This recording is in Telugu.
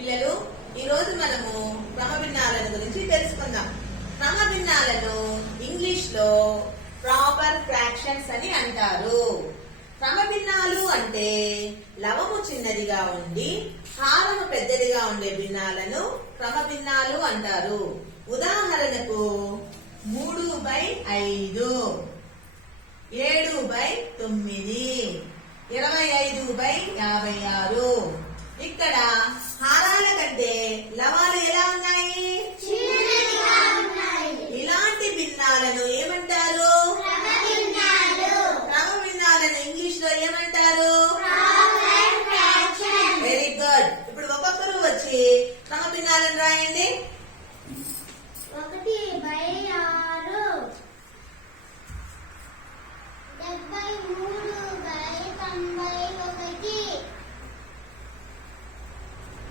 పిల్లలు, ఈ రోజు మనము క్రమభిన్నాలను గురించి తెలుసుకుందాం. క్రమభిన్నాలను ఇంగ్లీష్ లో ప్రాపర్ ఫ్రాక్షన్స్ అని అంటారు. క్రమభిన్నాలు అంటే లవము చిన్నదిగా ఉండి హారము పెద్దదిగా ఉండే భిన్నాలను క్రమభిన్నాలు అంటారు. ఉదాహరణకు 3/5, 7/9, 25/56. ఇక్కడ హారాల కంటే లవాలు ఎలా ఉన్నాయి? ఇలాంటి భిన్నాలను ఏమంటారు? క్రమభిన్నాలను ఇంగ్లీష్ లో ఏమంటారు? Very good. ఇప్పుడు ఒక్కొక్కరు వచ్చి